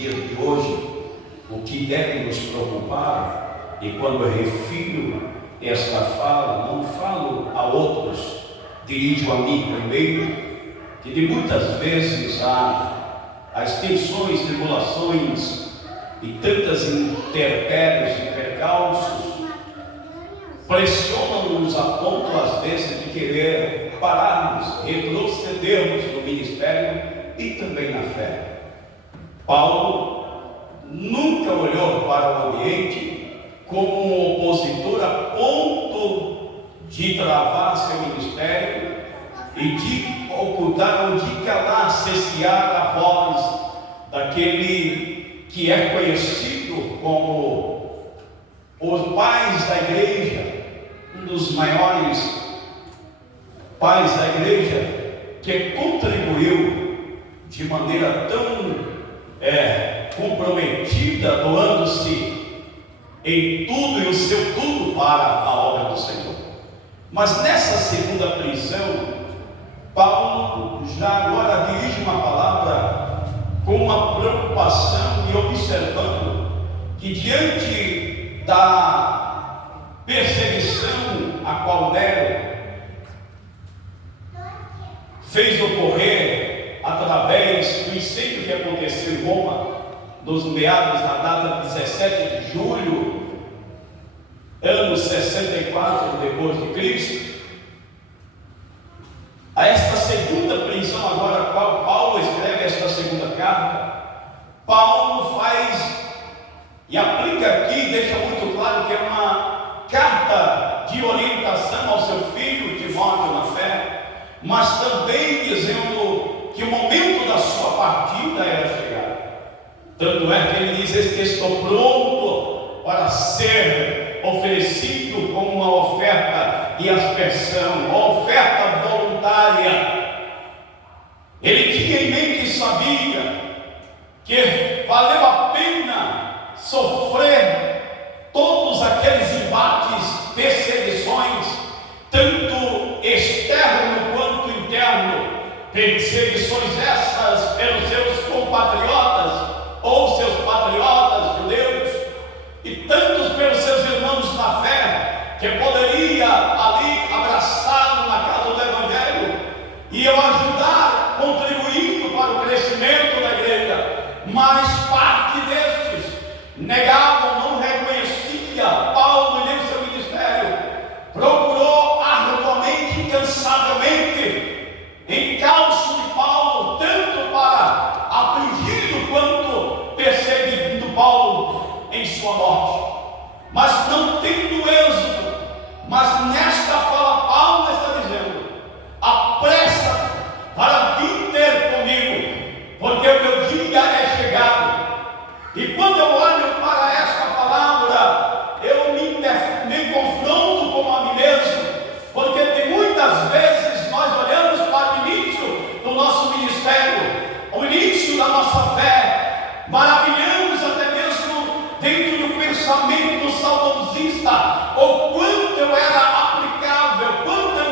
dias de hoje, o que deve nos preocupar, e quando eu refiro esta fala, não falo a outros, dirijo a mim primeiro, que de muitas vezes as tensões, tribulações e tantas intempéries e percalços pressionam-nos a ponto às vezes de querer pararmos, retrocedermos no ministério e também na fé. Paulo nunca olhou para o ambiente como um opositor a ponto de travar seu ministério e de ocultar ou de calar, cessear a voz daquele que é conhecido como os pais da igreja, um dos maiores pais da igreja, que contribuiu de maneira tão comprometida, doando-se em tudo e o seu tudo para a obra do Senhor. Mas nessa segunda prisão, Paulo já agora dirige uma palavra com uma preocupação e observando que diante da perseguição a qual Nero fez ocorrer através do incêndio que aconteceu em Roma, nos meados da data 17 de julho, ano 64 depois de Cristo, a esta segunda prisão agora a qual Paulo escreve esta segunda carta, Paulo faz e aplica aqui, deixa muito claro que é uma carta de orientação ao seu filho Timóteo na fé, mas também dizendo que o momento da sua partida era chegado. Tanto é que ele diz: eis que estou pronto para ser oferecido como uma oferta de aspersão, uma oferta voluntária. Ele tinha em mente e sabia que valeu a pena sofrer todos aqueles embates, perseguições, tanto externo quanto interno, perseguições essas pelos seus compatriotas ou seus patriotas judeus, e tantos pelos seus irmãos na fé, que poderia ali abraçá-lo na casa do Evangelho e eu ajudar, contribuindo para o crescimento da igreja. Mas parte destes negavam, não reconhecia Paulo e nem seu ministério, procurou arduamente, incansavelmente, encalço de Paulo, tanto para afligi-lo quanto perseguindo Paulo em sua morte, mas não tendo êxito. Mas nesta fala Paulo está dizendo: apressa para vir ter comigo, porque o meu dia é chegado. E quando eu olho para esta palavra, eu me confronto com a mim mesmo, porque de muitas vezes nós olhamos para o início do nosso ministério, o início da nossa fé, maravilhamos até mesmo dentro do pensamento do saudosista, o quanto eu era aplicável, quanto eu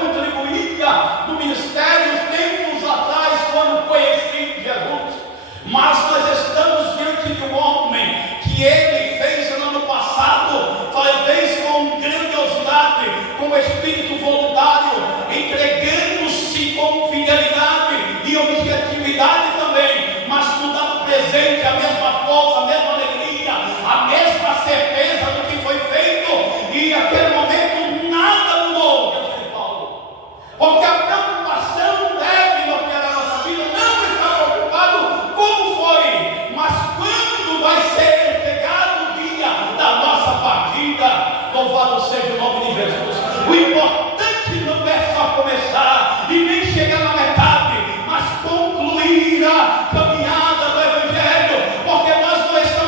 contribuía no ministério tempos atrás, quando conheci Jesus. Mas nós estamos diante de um homem que ele fez no ano passado, fez com grandiosidade, com espírito voluntário, entregando-se com fidelidade e objetividade também, mas no dado presente a mesma força, a mesma alegria, a mesma certeza do que foi feito, e naquele momento nada mudou, Deus de Paulo, porque a preocupação deve operar a nossa vida, não está preocupado como foi, mas quando vai ser chegado o dia da nossa partida. Louvado seja o nome de Jesus. O importante não é só começar e nem chegar na metade, mas concluir a caminhada do Evangelho, porque nós não estamos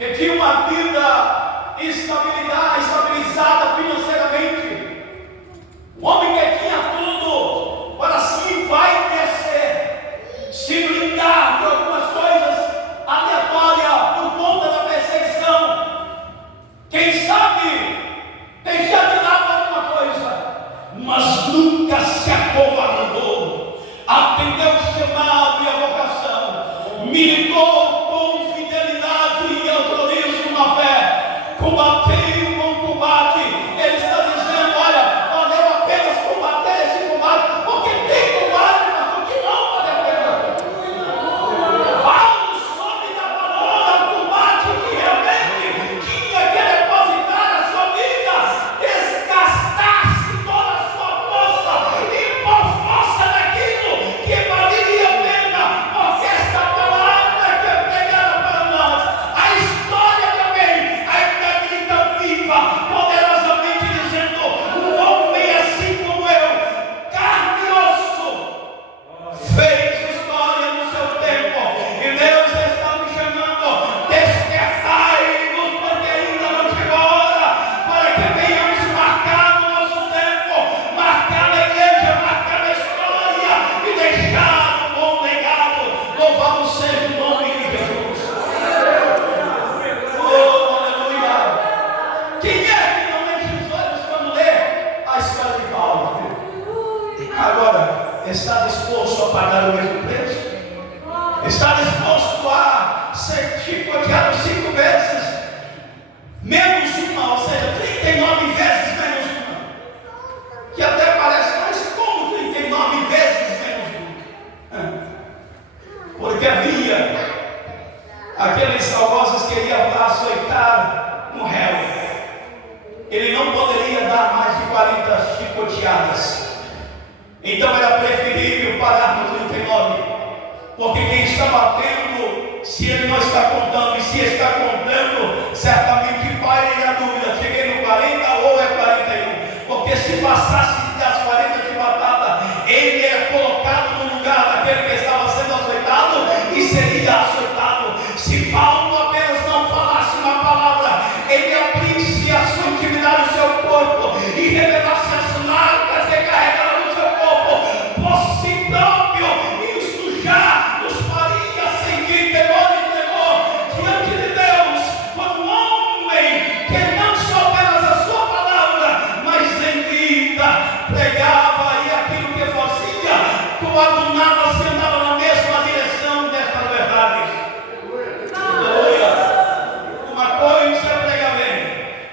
que tinha uma vida estabilizada financeiramente, um homem que tinha tudo para assim vai descer, se blindar de algumas coisas aleatórias por conta da perseguição, quem sabe deixar de lado alguma coisa, mas nunca se acovardou, atendeu o chamado e a vocação, militou com fidelidade e altruísmo na fé, combateu o bom combate. Ele está dizendo: olha, valeu a pena combater esse combate, porque tem combate, mas porque não vale a pena. Paulo soube da valor do combate que realmente tinha que depositar a sua vida, desgastar-se toda a sua força e por força daquilo que valia a pena, porque esta palavra que é pregada para nós, a história também ainda grita viva, poderosamente dizendo: um homem assim como eu, carne e osso, fez história no seu tempo, e Deus está me chamando: despertai-vos, porque ainda não chegou a hora, para que venhamos marcar no nosso tempo, marcar a igreja, marcar a história e deixar um bom legado. Louvado seja o nome de Jesus. Oh, aleluia! Quem é que não enche os olhos quando lê a história de Paulo? Agora, está disposto a pagar o mesmo preço? Está disposto a ser chicoteado 5 vezes menos uma, ou seja, 39 vezes menos uma? Que até parece, mas como 39 vezes menos uma? Porque havia aqueles algozes que queriam açoitar no réu. Ele não poderia dar mais de 40 chicoteadas. Então era preferível parar no 39, porque quem está batendo, se ele não está contando, e se está contando, certamente paira a dúvida: cheguei no 40 ou é 41? Porque se passasse das 40 de batata, ele era colocado no lugar daquele que estava sendo açoitado e seria açoitado. Se Paulo apenas não falasse uma palavra, ele abrisse a sua intimidade, o seu corpo, e revelasse as marcas que carregava no seu corpo, por si próprio, isso já nos faria sentir temor e tremor diante de Deus, como um homem que não só apenas a sua palavra, mas em vida pregava, e aquilo que fazia, coadunava, se andava na mesma direção desta verdade. Uma coisa é pregar bem,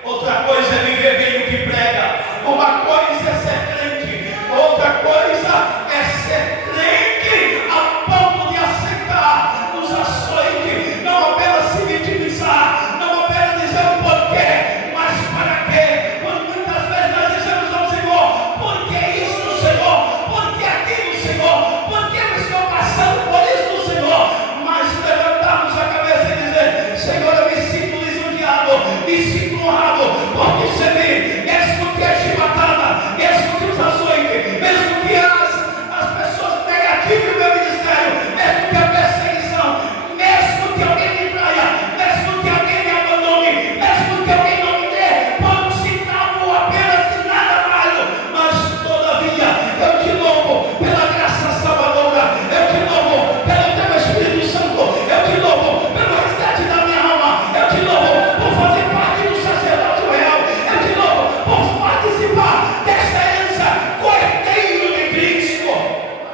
outra coisa é viver bem o que prega. Uma coisa é ser crente, outra coisa é ser crente a ponto de aceitar os açoites, não apenas se vitimizar, não apenas dizer o porquê, mas para quê. Quando muitas vezes nós dizemos ao Senhor: por que isso, Senhor? Por que aquilo, Senhor? Por que eu estou passando por isso, Senhor? Mas levantarmos a cabeça e dizer: Senhor, eu me sinto lisonjeado, me sinto honrado, porque você vê, mesmo que a chibatada, mesmo que os açoites, mesmo que as pessoas negativem o meu ministério, mesmo que a perseguição, mesmo que alguém me traia, mesmo que alguém me abandone, mesmo que alguém não me dê por um centavo apenas de nada valho, mas todavia eu te louvo pela graça salvadora, eu te louvo pelo teu Espírito Santo, eu te louvo pelo resgate da minha alma, eu te louvo por fazer parte do sacerdócio real, eu te louvo por participar desta herança, cordeiro de Cristo.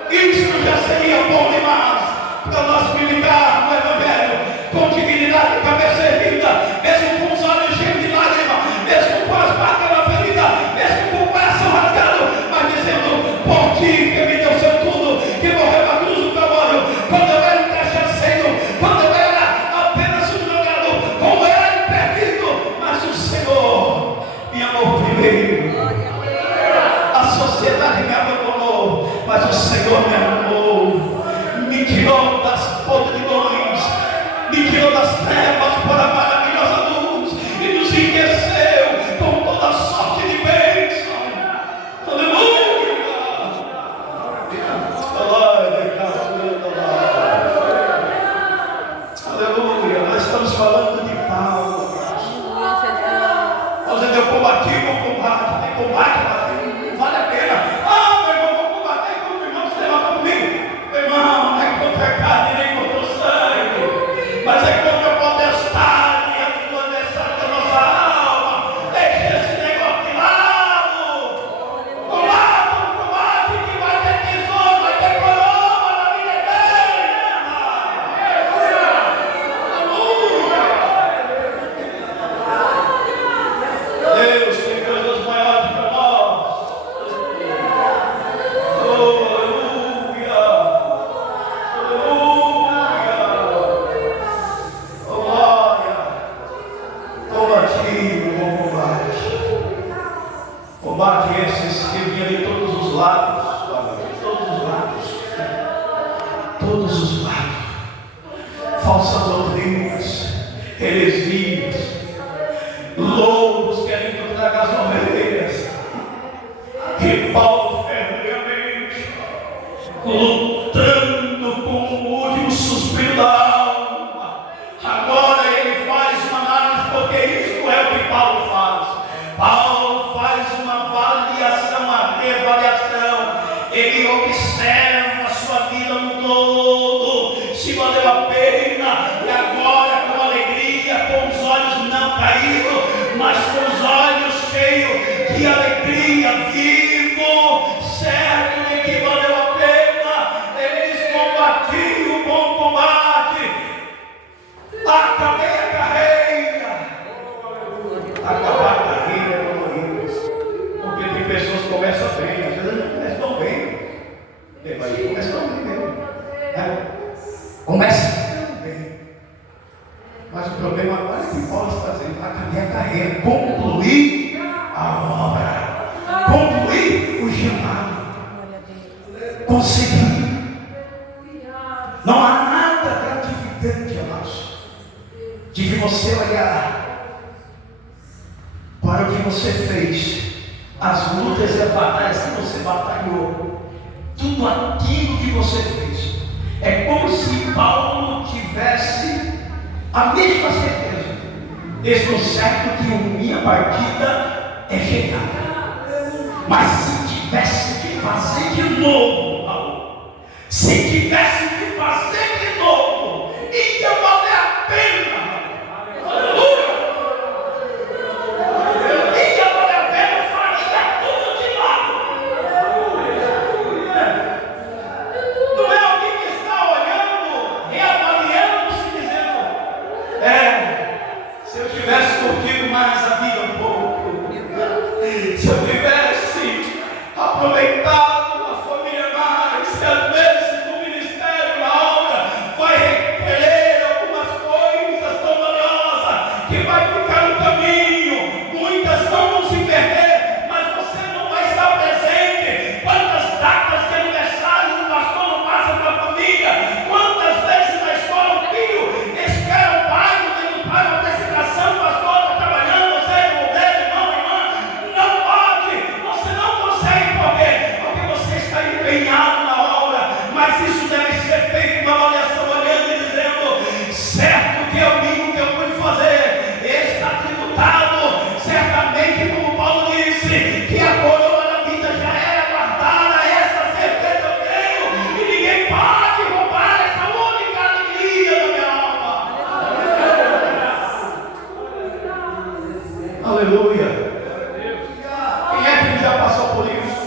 Isso já seria bom demais para nós militar no Evangelho com dignidade, cabeça erguida, mesmo com os olhos cheios de lágrimas, mesmo com as marcas na ferida, mesmo com o coração rasgado, mas dizendo: por ti que me deu seu tudo, que morreu na cruz do Calvário, quando eu era um cachaceiro, quando eu era apenas um drogado, como eu era perdido, mas o Senhor me amou primeiro. A sociedade me abandonou, mas o Senhor me amou, me tirou das podridões, me tirou das trevas para a maravilhosa luz e nos enriqueceu com toda sorte de bênção. Aleluia! Aleluia! Nós estamos falando de paz. vinha de todos os lados, todos os lados, falsas doutrinas, heresias, lobos querendo tragar as ovelhas, e Paulo ferrenhamente lutando com o último suspiro da alma. Agora ele faz uma análise, porque isso é o que Paulo faz. Paulo faz uma avaliação, uma reavaliação. Ele observa a sua vida no todo, se valeu a pena, e agora com alegria, com os olhos não caídos, mas com os olhos cheios de alegria, vivo, certo de que valeu a pena. Ele diz: combati o bom combate, acabei a carreira. Acabar a carreira é dolorido, porque tem pessoas que começam bem, às vezes não começam bem, começam bem mesmo, começa tão bem, mas o problema agora é que Paulo está dizendo: acabei a carreira, concluí a obra, concluí o chamado, consegui. Não há nada gratificante, amados, de que você olhar para o que você fez, as lutas e as batalhas que você batalhou, tudo aquilo que você fez. É como se Paulo tivesse a mesma certeza: estou certo que a minha partida é chegada. Mas se tivesse que fazer de novo, Paulo, se tivesse que fazer de novo, ia valer a pena. Aleluia! Ia valer a pena, faria tudo de novo. Não é alguém que está olhando, reavaliando-se, dizendo: se eu tivesse curtido mais a vida um pouco, se eu tivesse aproveitado a família mais, se às vezes no ministério, na obra, vai requerer algumas coisas tão valiosas que vai ficar no caminho, muitas não vão se perder, mas você não vai estar presente. Quantas datas de aniversário o pastor não passa para a família? Quantas vezes na escola o filho espera o pai, não tem o pai, uma apresentação, o pastor está trabalhando, você é obreiro, irmã, não pode, você não consegue. Por quê? Porque você está empenhado na obra, mas isso deve ser feito uma avaliação, olhando e dizendo: certo que eu vi o que eu pude fazer, está tributado, certamente, como Paulo disse, que a coroa da vida já era guardada. Essa certeza eu tenho, e ninguém pode roubar essa única alegria da minha alma. Aleluia! Quem é que já passou por isso?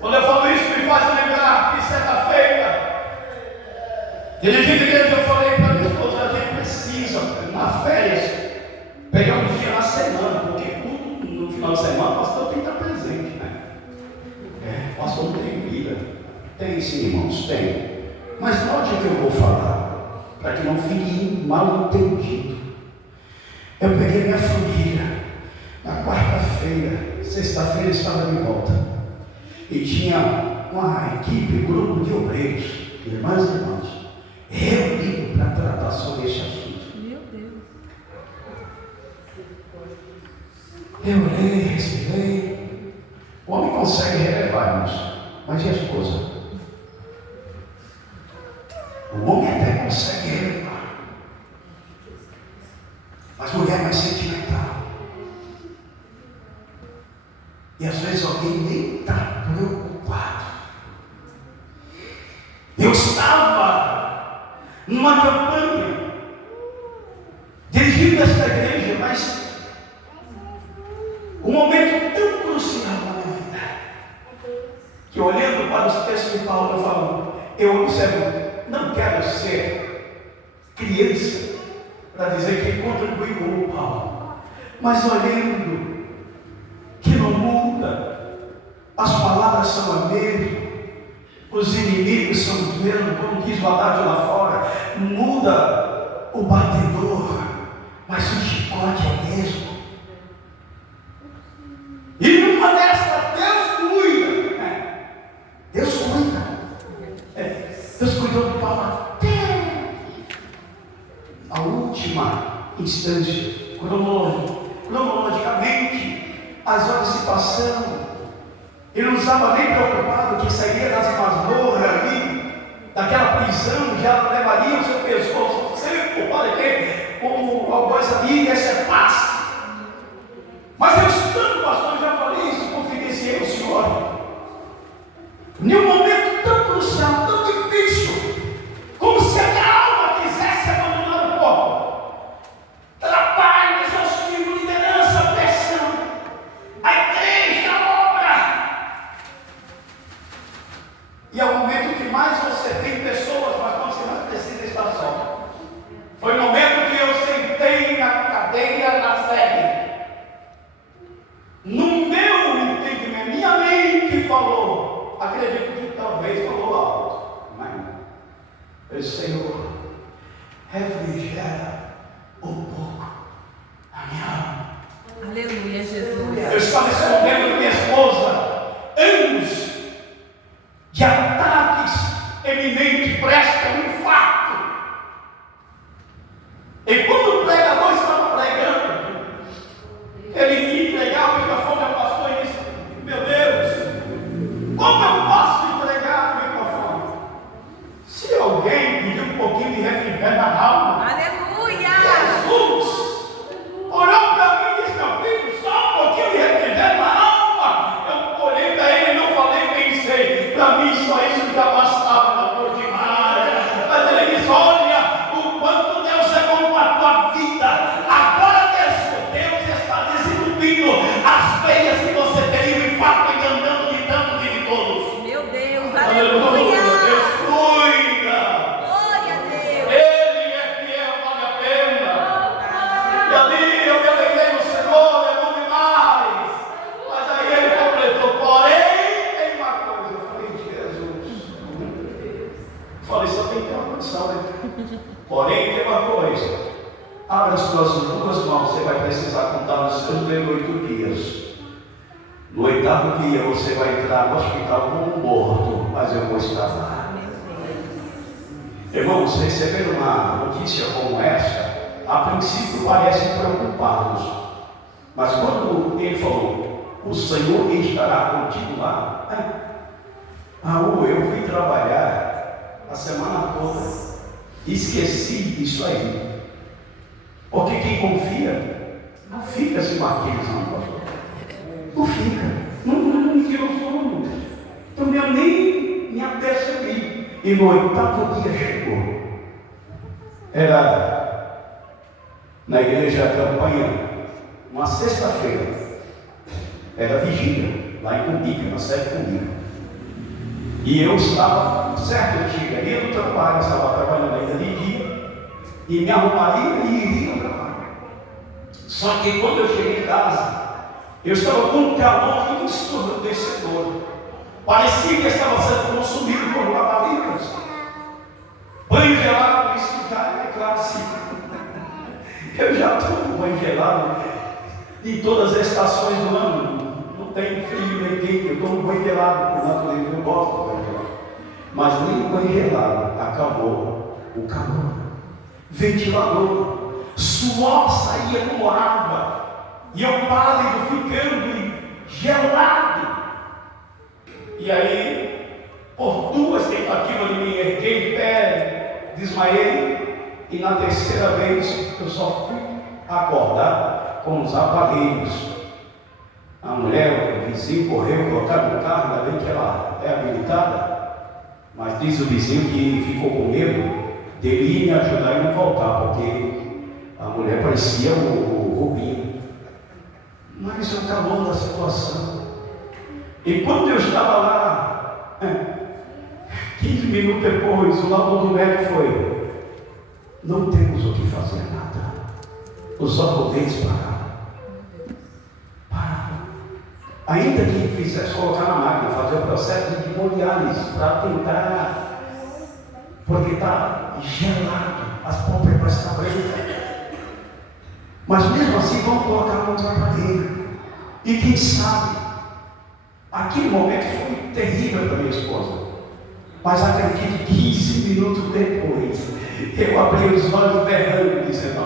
Quando eu falo isso, me faz lembrar que certa-feira, dirigindo a igreja, eu falei para minha esposa: a gente precisa, na férias, pegar um dia na semana, porque tudo no final de semana o pastor tem que estar presente, né? O pastor não tem vida. Tem sim, irmãos, tem. Mas note o que eu vou falar, para que não fique mal entendido. Eu peguei minha família na quarta-feira, sexta-feira estava de volta, e tinha uma equipe, grupo de obreiros, irmãs e irmãos, reunido para tratar sobre esse assunto. Meu Deus. Eu orei, respirei. O homem consegue relevar, irmãos, mas e a esposa? O homem até consegue relevar, mas mulher é mais sentimental. E às vezes alguém nem está preocupado. Eu estava numa campanha dirigindo esta igreja, mas um momento tão crucial na minha vida, que olhando para os textos de Paulo, eu falo, eu observo, não quero ser criança para dizer que contribuí com o Paulo, mas olhando que não muda, as palavras são as mesmas, os inimigos são os mesmos, como diz o Haddad lá fora, muda o batedor, mas o chicote é o mesmo. E numa dessas, Deus última instância, cronologicamente, as horas se passando. Ele não estava nem preocupado que sairia das masmorras ali, daquela prisão, já levaria o seu pescoço seco para que o algoz ali desse paz. Mas eu estando, pastor, já falei isso, confidenciei ao Senhor. Em um momento tão crucial, tão difícil, como se a minha alma quisesse abandonar o corpo. Trabalho, exaustivo, liderança, pressão, a igreja, a obra. E é o momento que mais você tem pessoas, mas quando você mais precisa estar só. Foi o momento que eu sentei na cadeira na sede. No meu entendimento, minha mente falou, acredito que talvez falou alto, mas não. Senhor, refrigera um pouco a minha alma. Aleluia, Jesus. Eu estava escondendo da minha esposa anos de ataques eminentes, presta um infarto. E quando o pregador estava pregando, ele me entregava o microfone ao pastor e disse: meu Deus, como eu posso entregar o microfone? Se alguém pedir um pouquinho de refrigério na alma, Aleluia! Jesus olhou para mim e disse: meu filho, só um pouquinho de refrigério na alma. Eu olhei para ele e não falei, pensei, para mim só isso já bastava na ordinária. Mas ele disse: olha o quanto Deus é bom com a tua vida. Agora mesmo Deus está desentupindo as veias que você teria o infarto enganando de tanto de todos. Meu Deus, Aleluia! aleluia! Deus cuida! Glória a Deus! Ele é fiel, vale a pena. E ali eu me alegrei no Senhor, é bom demais. Mas aí ele completou: porém tem uma coisa. Eu falei: Jesus. Eu falei: só tem que ter uma condição, né? Porém tem uma coisa. Abra as suas duas mãos, você vai precisar contar nos seus 8 dias. No 8º dia você vai entrar no hospital como morto, mas eu vou estar lá. Irmãos, receber uma notícia como essa, a princípio parece preocupá-los. Mas quando ele falou: o Senhor estará contigo lá. Raul, eu fui trabalhar a semana toda, esqueci isso aí. Porque quem confia, não fica se martirizando, pastor. Não fica. Não tirou sono. Então eu nem me apercebi. E no 8º dia chegou. Era na igreja Campanha, uma sexta-feira. Era vigília, lá em Cumbica, na sede Cumbica. E eu estava certo, eu chegaria do trabalho, estava trabalhando ainda de dia. E me arrumaria e iria ao trabalho. Só que quando eu cheguei em casa, eu estava com um calor ensurdecedor. Parecia que eu estava sendo consumido por labaricas. Banho gelado, isso já é clássico. Eu já tomo banho gelado em todas as estações do ano. Não tem frio nem quente, eu tomo banho gelado por natureza, eu gosto do banho gelado. Mas nem o banho gelado acabou o calor. Ventilador, suor saía como água, e eu pálido ficando gelado. E aí, por 2 tentativas de me erguer em pé, desmaiei, e na terceira vez eu só fui acordar com os aparelhos. A mulher, o vizinho correu, colocaram no carro, ainda bem que ela é habilitada, mas diz o vizinho que ficou com medo dele ir me ajudar e não voltar, porque a mulher parecia o Rubinho. Mas o calor da situação. E quando eu estava lá, 15 minutos depois, o laudo do médico foi: não temos o que fazer nada. Os ortopedistas pararam. Ainda que fizesse colocar na máquina, fazer o processo de hemodiálise para tentar. Porque está gelado, as pálpebras estão brancas. Mas mesmo assim vamos colocar no outro aparelho. E quem sabe, aquele momento foi terrível para minha esposa. Mas acredite, 15 minutos depois, eu abri os olhos berrando e dizendo: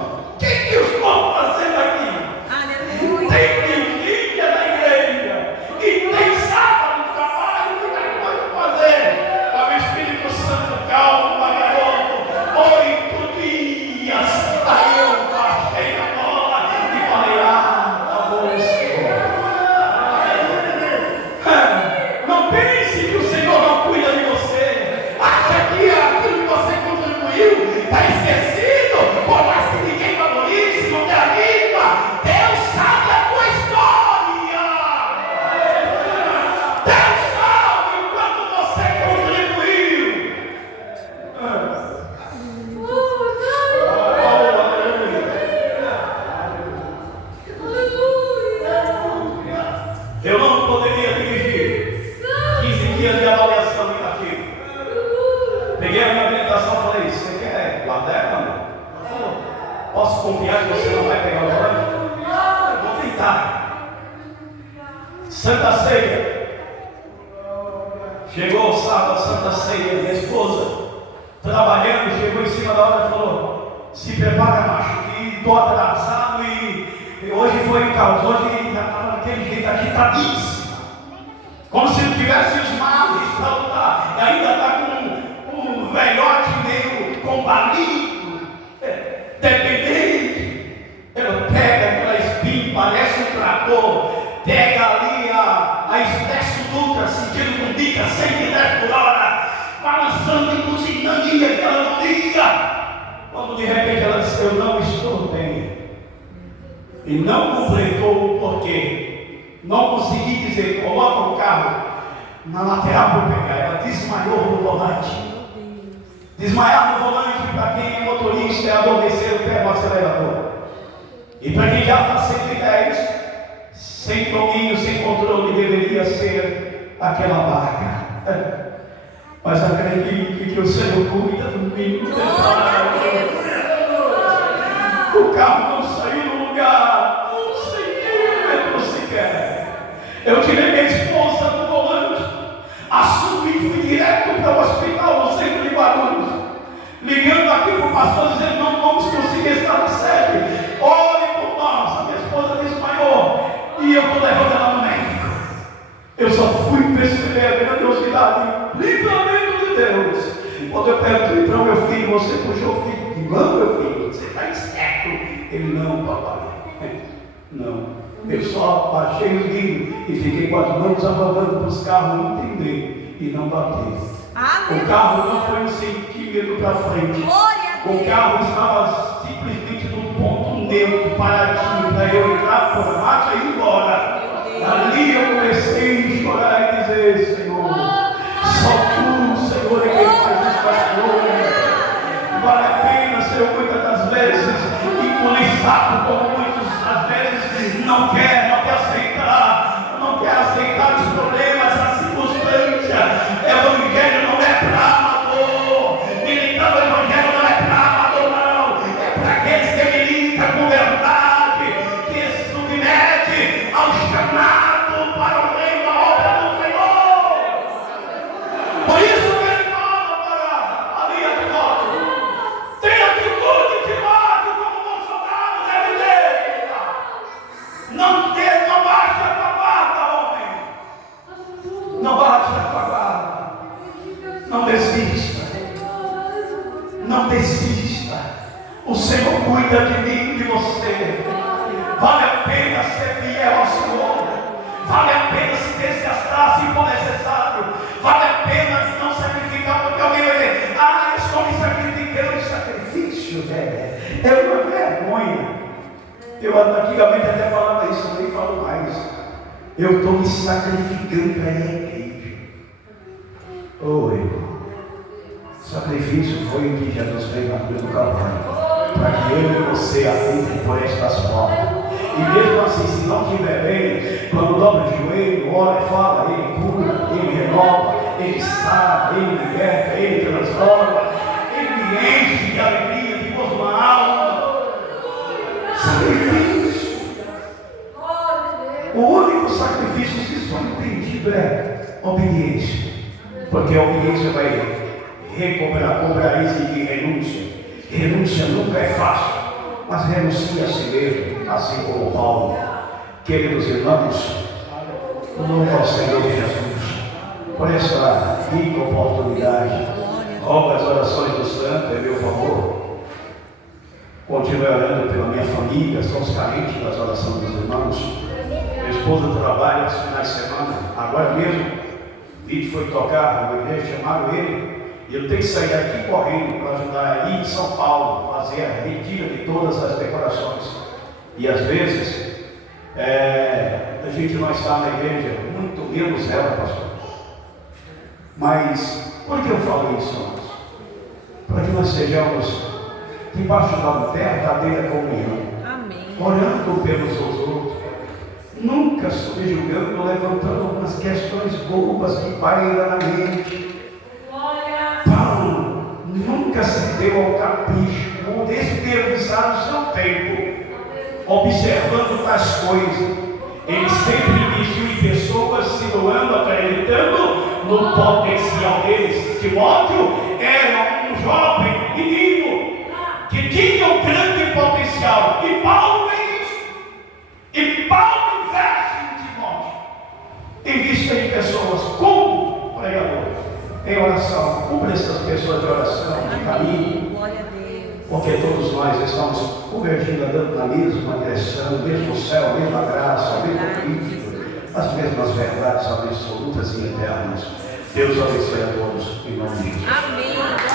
confiar que você não vai pegar o volante? Eu vou tentar. Santa Ceia. Chegou o sábado, Santa Ceia, minha esposa, trabalhando, chegou em cima da hora e falou: se prepara, macho, que estou atrasado e hoje foi caos, hoje já estava daquele jeito agitadíssimo, como se não tivesse os mares para lutar, e ainda está com um velhote meio combalido, dependente. Ela pega aquela espinha, parece um trator, pega ali a Expresso Dutra, sentindo com dica 110 por hora, balançando e buzinando que ela não liga. Quando de repente ela disse: eu não estou bem. E não completou o porquê. Não consegui dizer: coloca o carro na lateral para pegar. Ela desmaiou no volante. Desmaiar no volante, para quem é motorista, é adormecer o pé no acelerador. E para quem já está 110, sem domínio, sem controle, deveria ser aquela barca. Mas acredite que o Senhor cuida do menino. O carro não saiu do lugar, 1 centímetro sequer. Eu tirei minha esposa do volante, assumi e fui direto para o hospital no centro de Guarulhos, ligando aqui para o pastor dizendo: não vamos conseguir estar na sede, ore por nós. A minha esposa desmaiou e eu estou levando ela no médico. Eu só fui perceber a grandiosidade, livramento de Deus, quando eu perguntei para o meu filho: você puxou o filho? Não, meu filho, você está certo. Ele: não, papai, não. Eu só baixei os vidros e fiquei com as mãos abanando para os carros não entender e não bater. O carro não foi 1 centímetro para frente. O carro estava simplesmente no ponto neutro, paradinho, para eu entrar por a marcha e ir embora. Ali eu comecei a chorar e dizer: Senhor, só tu, Senhor, é quem faz estas coisas. Vale a pena, Senhor, muitas das vezes, engolir saco, como muitas das vezes não quer aceitar os problemas, a circunstância. Evangelho não é para amador, militar o Evangelho não é para amador, não. É para aqueles que militam com verdade, que se submete ao chamado para o reino da obra do Senhor. Por isso que ele fala para a linha de voto: tenha atitude de voto como bom soldado deve ter. Não baixa a guarda, homem. Não baixa a guarda. Não desista. Não desista. O Senhor cuida de mim e de você. Vale a pena ser fiel ao Senhor. Vale a pena se desgastar se for necessário. Vale a pena não sacrificar, porque alguém vai dizer: ah, eu estou me sacrificando. O sacrifício é uma vergonha. Eu antigamente até falava isso, nem falo mais. Eu estou me sacrificando para a igreja. Oh, irmão, sacrifício foi o que Jesus fez na cruz do Calvário, para que eu e você atentem por estas portas. E mesmo assim, se não estiver bem, quando dobra o joelho, ora e fala, Ele cura, Ele renova, Ele sara, Ele liberta, Ele transforma, Ele me enche de alegria, de gozo na alma. Sacrifício. O único sacrifício que só entendido é obediência, porque a obediência vai cobrar isso de renúncia. Renúncia nunca é fácil, mas renuncia a si mesmo, assim como Paulo. Queridos irmãos, louvo ao Senhor Jesus por essa rica oportunidade. Rouba as orações do santo em meu favor. Continue orando pela minha família, somos carentes das orações dos irmãos. Minha esposa trabalha aos finais de semana. Agora mesmo, o vídeo foi tocar na igreja, chamaram ele, e eu tenho que sair daqui correndo para ajudar aí em São Paulo, fazer a retira de todas as decorações. E às vezes, a gente não está na igreja, muito menos ela, pastor. Mas, por que eu falo isso, irmãos? Para que nós sejamos debaixo da verdadeira comunhão, orando pelos outros, nunca subjugando, levantando algumas questões bobas que pairam na mente. Paulo nunca se deu ao capricho, ou desperdiçar o seu tempo, observando tais coisas, ele sempre investiu em pessoas se doando, acreditando no potencial deles. Timóteo era um jovem menino que tinha um grande potencial, e Paulo vê isso, e Paulo investe em Timóteo, investe em pessoas como pregador, em oração. Cubra essas pessoas de oração, de carinho, Glória a Deus. porque todos nós estamos convergindo, andando na mesma direção, mesmo céu, a mesma graça, o mesmo Cristo, as mesmas verdades absolutas e eternas. Deus abençoe a todos, em nome de Jesus. Amém.